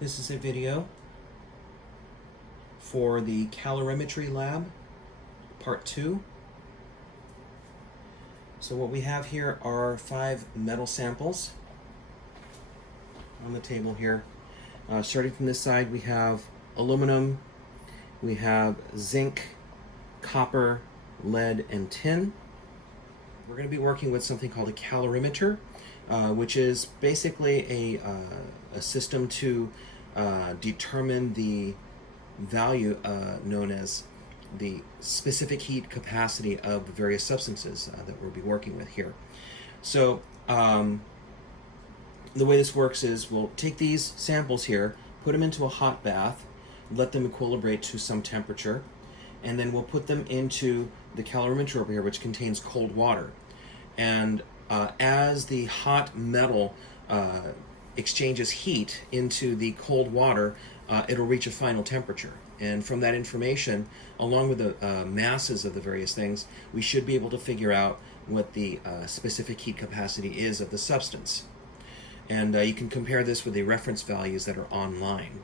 This is a video for the calorimetry lab, part 2. So what we have here are 5 metal samples on the table here. Starting from this side, we have aluminum, we have zinc, copper, lead, and tin. We're going to be working with something called a calorimeter, which is basically a system to determine the value known as the specific heat capacity of the various substances that we'll be working with here. So the way this works is we'll take these samples here, put them into a hot bath, let them equilibrate to some temperature, and then we'll put them into the calorimeter over here, which contains cold water. And as the hot metal exchanges heat into the cold water, it'll reach a final temperature. And from that information, along with the masses of the various things, we should be able to figure out what the specific heat capacity is of the substance. And you can compare this with the reference values that are online.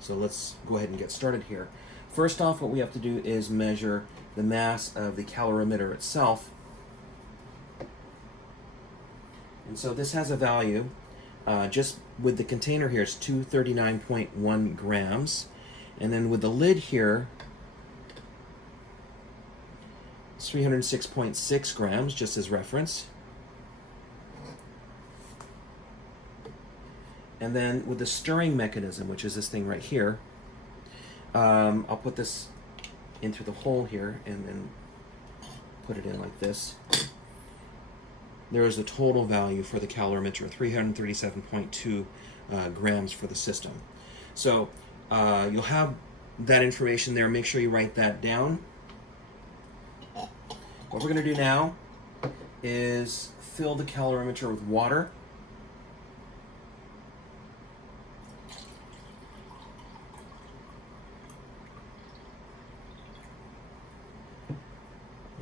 So let's go ahead and get started here. First off, what we have to do is measure the mass of the calorimeter itself. And so this has a value, just with the container here, it's 239.1 grams. And then with the lid here, it's 306.6 grams, just as reference. And then with the stirring mechanism, which is this thing right here, I'll put this in through the hole here and then put it in like this. There is a total value for the calorimeter, 337.2 grams for the system. So you'll have that information there. Make sure you write that down. What we're going to do now is fill the calorimeter with water.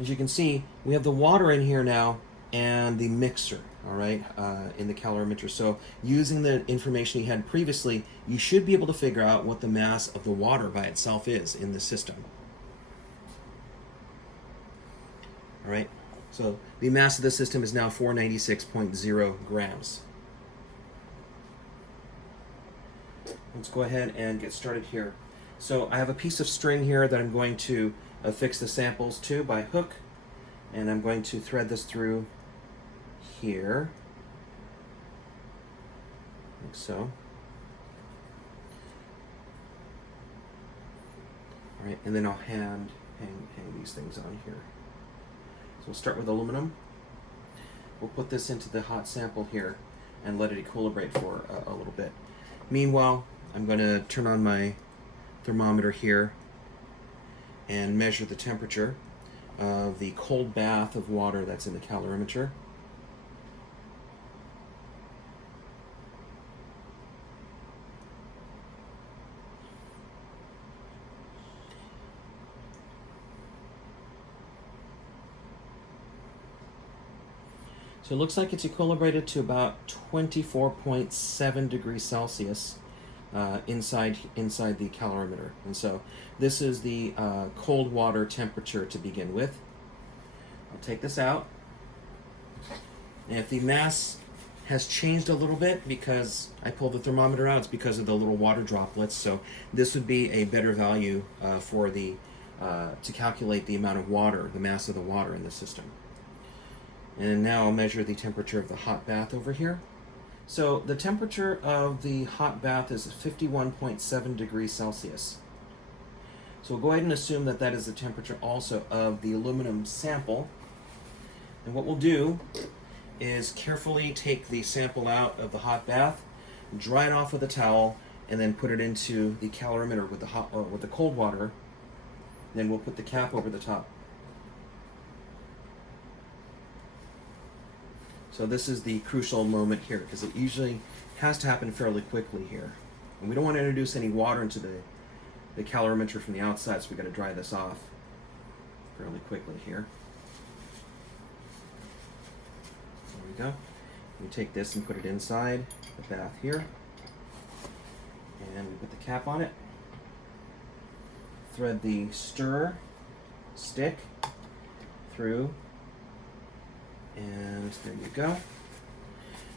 As you can see, we have the water in here now and the mixer, all right, in the calorimeter. So using the information you had previously, you should be able to figure out what the mass of the water by itself is in the system. All right, so the mass of the system is now 496.0 grams. Let's go ahead and get started here. So I have a piece of string here that I'm going to affix the samples to by hook, and I'm going to thread this through here, like so. All right, and then I'll hang these things on here. So we'll start with aluminum. We'll put this into the hot sample here and let it equilibrate for a little bit. Meanwhile, I'm going to turn on my thermometer here and measure the temperature of the cold bath of water that's in the calorimeter. So it looks like it's equilibrated to about 24.7 degrees Celsius inside the calorimeter. And so this is the cold water temperature to begin with. I'll take this out. And if the mass has changed a little bit because I pulled the thermometer out, it's because of the little water droplets. So this would be a better value for the to calculate the amount of water, the mass of the water in the system. And now I'll measure the temperature of the hot bath over here. So the temperature of the hot bath is 51.7 degrees Celsius. So we'll go ahead and assume that that is the temperature also of the aluminum sample. And what we'll do is carefully take the sample out of the hot bath, dry it off with a towel, and then put it into the calorimeter with the cold water. Then we'll put the cap over the top. So this is the crucial moment here, because it usually has to happen fairly quickly here. And we don't want to introduce any water into the calorimeter from the outside, so we've got to dry this off fairly quickly here. There we go. We take this and put it inside the bath here. And we put the cap on it. Thread the stirrer stick through, and there you go.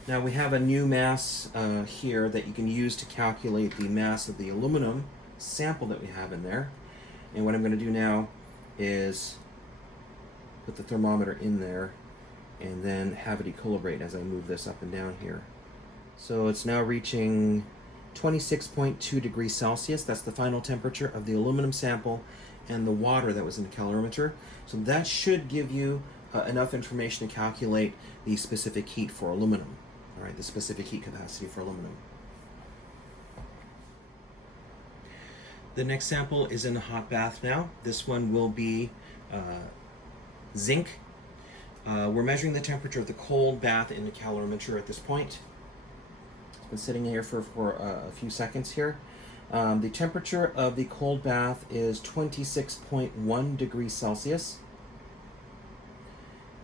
Now we have a new mass here that you can use to calculate the mass of the aluminum sample that we have in there. And what I'm going to do now is put the thermometer in there and then have it equilibrate as I move this up and down here. So it's now reaching 26.2 degrees Celsius. That's the final temperature of the aluminum sample and the water that was in the calorimeter. So that should give you enough information to calculate the specific heat for aluminum. All right, the specific heat capacity for aluminum. The next sample is in a hot bath now. This one will be zinc. We're measuring the temperature of the cold bath in the calorimeter at this point. It's been sitting here for a few seconds here. The temperature of the cold bath is 26.1 degrees Celsius.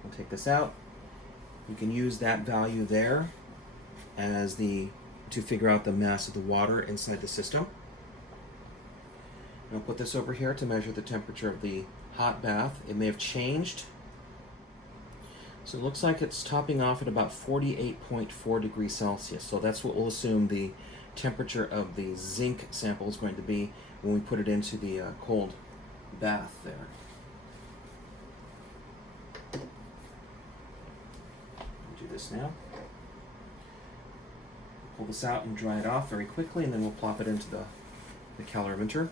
We'll take this out. You can use that value there as to figure out the mass of the water inside the system. I'll put this over here to measure the temperature of the hot bath. It may have changed. So it looks like it's topping off at about 48.4 degrees Celsius. So that's what we'll assume the temperature of the zinc sample is going to be when we put it into the cold bath there. Do this now. Pull this out and dry it off very quickly, and then we'll plop it into the calorimeter.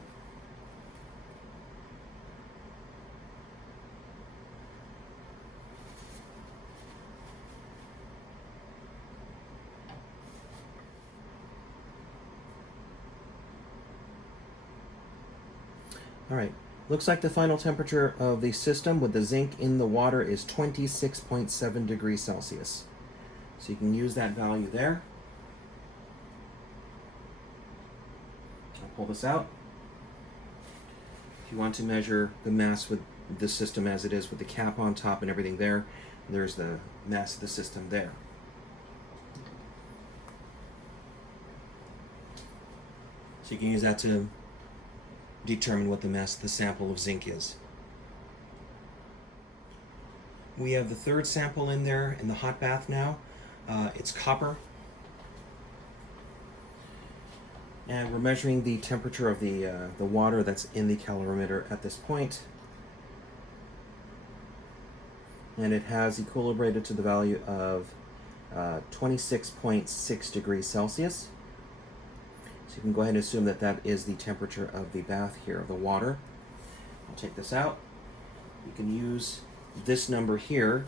All right, looks like the final temperature of the system with the zinc in the water is 26.7 degrees Celsius. So you can use that value there. I'll pull this out. If you want to measure the mass with the system as it is with the cap on top and everything there, there's the mass of the system there. So you can use that to determine what the mass of the sample of zinc is. We have the third sample in there in the hot bath now. It's copper. And we're measuring the temperature of the water that's in the calorimeter at this point. And it has equilibrated to the value of 26.6 degrees Celsius. So you can go ahead and assume that that is the temperature of the bath here, of the water. I'll take this out. You can use this number here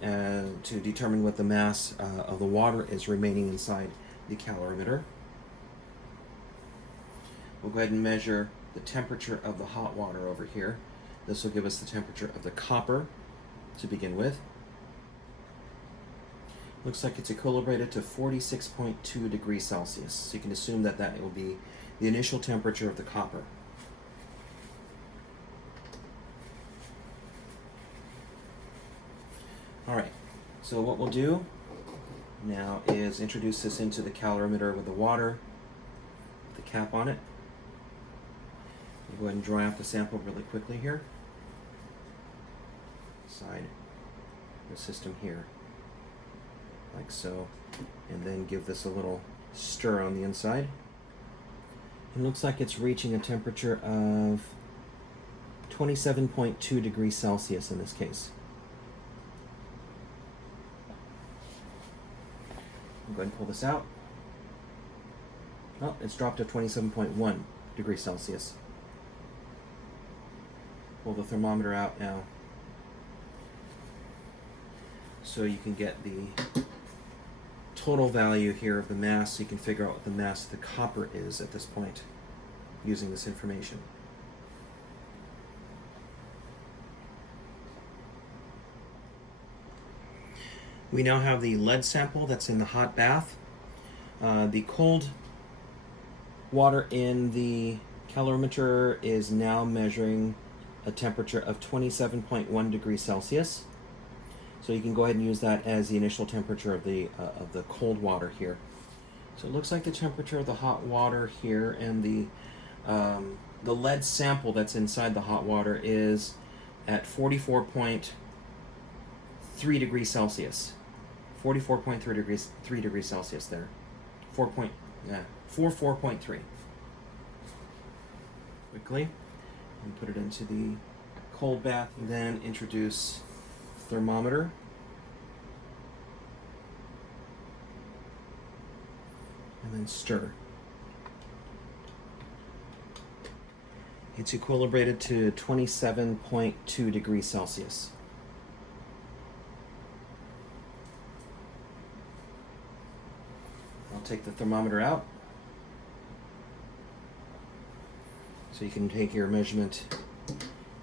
to determine what the mass of the water is remaining inside the calorimeter. We'll go ahead and measure the temperature of the hot water over here. This will give us the temperature of the copper to begin with. Looks like it's equilibrated to 46.2 degrees Celsius. So you can assume that that will be the initial temperature of the copper. All right, so what we'll do now is introduce this into the calorimeter with the water, with the cap on it. We'll go ahead and dry off the sample really quickly here. Side the system here, like so, and then give this a little stir on the inside. It looks like it's reaching a temperature of 27.2 degrees Celsius in this case. I'll go ahead and pull this out. Oh, it's dropped to 27.1 degrees Celsius. Pull the thermometer out now, so you can get the total value here of the mass, so you can figure out what the mass of the copper is at this point using this information. We now have the lead sample that's in the hot bath. The cold water in the calorimeter is now measuring a temperature of 27.1 degrees Celsius. So you can go ahead and use that as the initial temperature of the cold water here. So it looks like the temperature of the hot water here and the lead sample that's inside the hot water is at 44.3 degrees Celsius. 44.3 degrees, 3 degrees Celsius there. 4.3. Quickly, and put it into the cold bath. Then introduce thermometer. And then stir. It's equilibrated to 27.2 degrees Celsius. I'll take the thermometer out. So you can take your measurement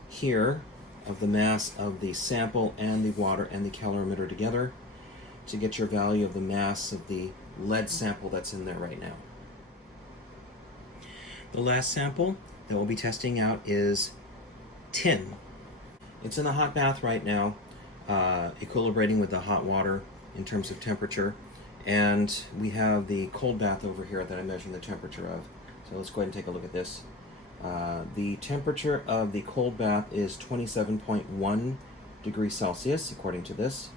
here of the mass of the sample and the water and the calorimeter together to get your value of the mass of the lead sample that's in there right now. The last sample that we'll be testing out is tin. It's in a hot bath right now, equilibrating with the hot water in terms of temperature, and we have the cold bath over here that I'm measuring the temperature of. So let's go ahead and take a look at this. The temperature of the cold bath is 27.1 degrees Celsius, according to this.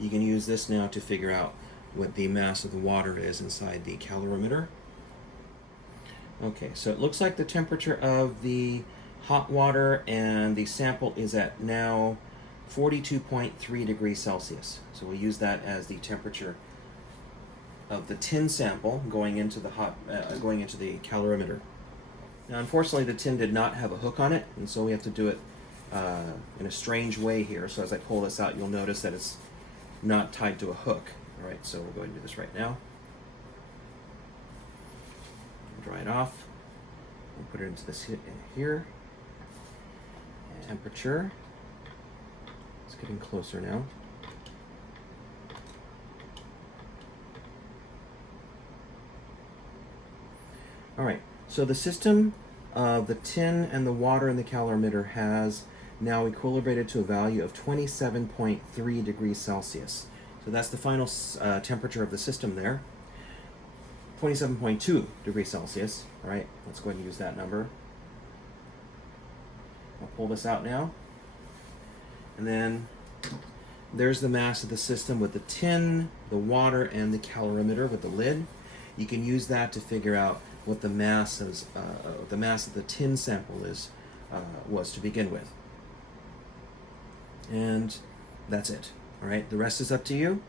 You can use this now to figure out what the mass of the water is inside the calorimeter. Okay, so it looks like the temperature of the hot water and the sample is at now 42.3 degrees Celsius. So we'll use that as the temperature of the tin sample going into the calorimeter. Now, unfortunately, the tin did not have a hook on it, and so we have to do it in a strange way here. So as I pull this out, you'll notice that it's not tied to a hook. All right, so we'll go ahead and do this right now. Dry it off. We'll put it into this here. And temperature. It's getting closer now. All right, so the system of the tin and the water in the calorimeter has now equilibrated to a value of 27.3 degrees Celsius. So that's the final temperature of the system there. 27.2 degrees Celsius. All right, let's go ahead and use that number. I'll pull this out now. And then there's the mass of the system with the tin, the water, and the calorimeter with the lid. You can use that to figure out what the mass of the tin sample was to begin with. And that's it. All right, the rest is up to you.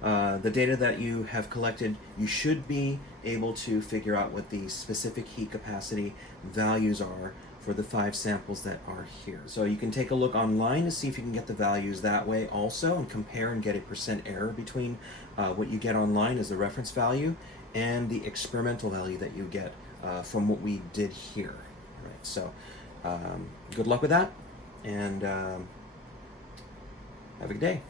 The data that you have collected, you should be able to figure out what the specific heat capacity values are for the 5 samples that are here. So you can take a look online to see if you can get the values that way also, and compare and get a % error between what you get online as the reference value and the experimental value that you get from what we did here. All right, so good luck with that, and have a good day.